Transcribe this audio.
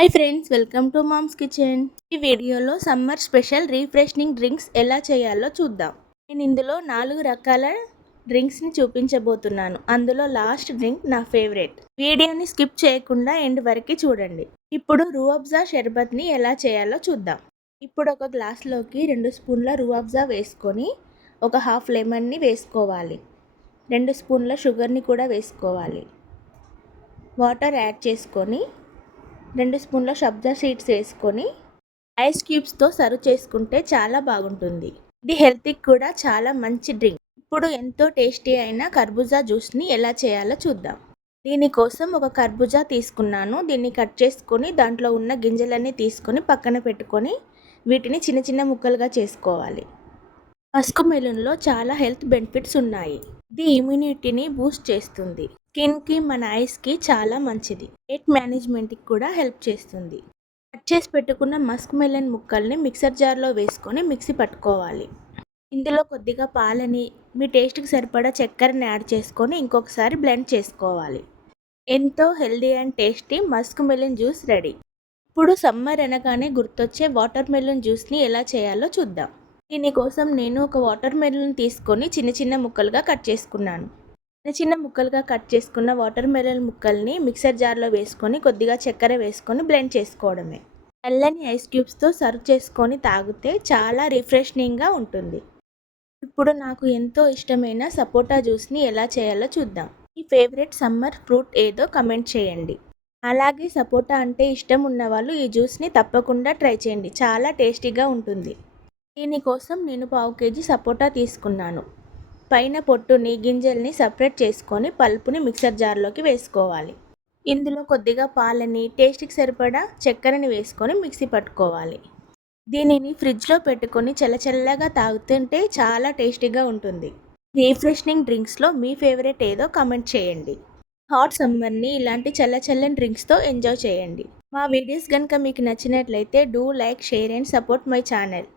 Hi friends, welcome to mom's kitchen. ఈ వీడియోలో summer special refreshing drinks ఎలా చేయాలో చూద్దాం. నేను ఇందులో 4 రకాల డ్రింక్స్ని చూపించబోతున్నాను. అందులో లాస్ట్ డ్రింక్ నా ఫేవరెట్. వీడియోని స్కిప్ చేయకుండా ఎండ్ వరకు చూడండి. ఇప్పుడు రూఅబ్జా షర్బత్ని ఎలా చేయాలో చూద్దాం. ఇప్పుడు ఒక గ్లాస్లోకి 2 స్పూన్ల రూఅబ్జా వేసుకొని ఒక హాఫ్ లెమన్ని వేసుకోవాలి. 2 స్పూన్ల షుగర్ని కూడా వేసుకోవాలి. వాటర్ యాడ్ చేసుకొని 2 స్పూన్ల సబ్జా సీడ్స్ వేసుకొని ఐస్ క్యూబ్స్తో సర్వ్ చేసుకుంటే చాలా బాగుంటుంది. ఇది హెల్త్కి కూడా చాలా మంచి డ్రింక్. ఇప్పుడు ఎంతో టేస్టీ అయిన కర్బూజా జ్యూస్ని ఎలా చేయాలో చూద్దాం. దీనికోసం ఒక కర్బూజా తీసుకున్నాను. దీన్ని కట్ చేసుకొని దాంట్లో ఉన్న గింజలన్నీ తీసుకొని పక్కన పెట్టుకొని వీటిని చిన్న చిన్న ముక్కలుగా చేసుకోవాలి. మస్క్ మెలన్లో చాలా హెల్త్ బెనిఫిట్స్ ఉన్నాయి. ఇది ఇమ్యూనిటీని బూస్ట్ చేస్తుంది. స్కిన్కి, మన ఐస్కి చాలా మంచిది. వెయిట్ మేనేజ్మెంట్కి కూడా హెల్ప్ చేస్తుంది. కట్ చేసి పెట్టుకున్న మస్క్ మెలన్ ముక్కల్ని మిక్సర్ జార్లో వేసుకొని మిక్సీ పట్టుకోవాలి. ఇందులో కొద్దిగా పాలని, మీ టేస్ట్కి సరిపడా చక్కెరని యాడ్ చేసుకొని ఇంకొకసారి బ్లెండ్ చేసుకోవాలి. ఎంతో healthy and tasty Musk melon juice ready. ఇప్పుడు సమ్మర్ అనగానే గుర్తొచ్చే వాటర్ మెలన్ జ్యూస్ని ఎలా చేయాలో చూద్దాం. దీనికోసం నేను ఒక వాటర్ మెలన్ తీసుకొని చిన్న చిన్న ముక్కలుగా కట్ చేసుకున్నాను. చిన్న ముక్కలుగా కట్ చేసుకున్న వాటర్ మెలన్ ముక్కల్ని మిక్సర్ జార్లో వేసుకొని కొద్దిగా చక్కెర వేసుకొని బ్లెండ్ చేసుకోవడమే. చల్లని ఐస్ క్యూబ్స్తో సర్వ్ చేసుకొని తాగితే చాలా రిఫ్రెషింగ్గా ఉంటుంది. ఇప్పుడు నాకు ఎంతో ఇష్టమైన సపోటా జ్యూస్ని ఎలా చేయాలో చూద్దాం. మీ ఫేవరెట్ సమ్మర్ ఫ్రూట్ ఏదో కమెంట్ చేయండి. అలాగే సపోటా అంటే ఇష్టం ఉన్నవాళ్ళు ఈ జ్యూస్ని తప్పకుండా ట్రై చేయండి. చాలా టేస్టీగా ఉంటుంది. దీనికోసం నేను 1/2 కేజీ సపోటా తీసుకున్నాను. పైన పొట్టుని, గింజల్ని సపరేట్ చేసుకొని పల్పుని మిక్సర్ జార్లోకి వేసుకోవాలి. ఇందులో కొద్దిగా పాలని, టేస్ట్కి సరిపడా చక్కెరని వేసుకొని మిక్సీ పట్టుకోవాలి. దీనిని ఫ్రిడ్జ్లో పెట్టుకొని చల్లచల్లగా తాగుతుంటే చాలా టేస్టీగా ఉంటుంది. రీఫ్రెషింగ్ డ్రింక్స్లో మీ ఫేవరెట్ ఏదో కమెంట్ చేయండి. హాట్ సమ్మర్ని ఇలాంటి చల్లని డ్రింక్స్తో ఎంజాయ్ చేయండి. మా వీడియోస్ కనుక మీకు నచ్చినట్లయితే do like, share and support my channel.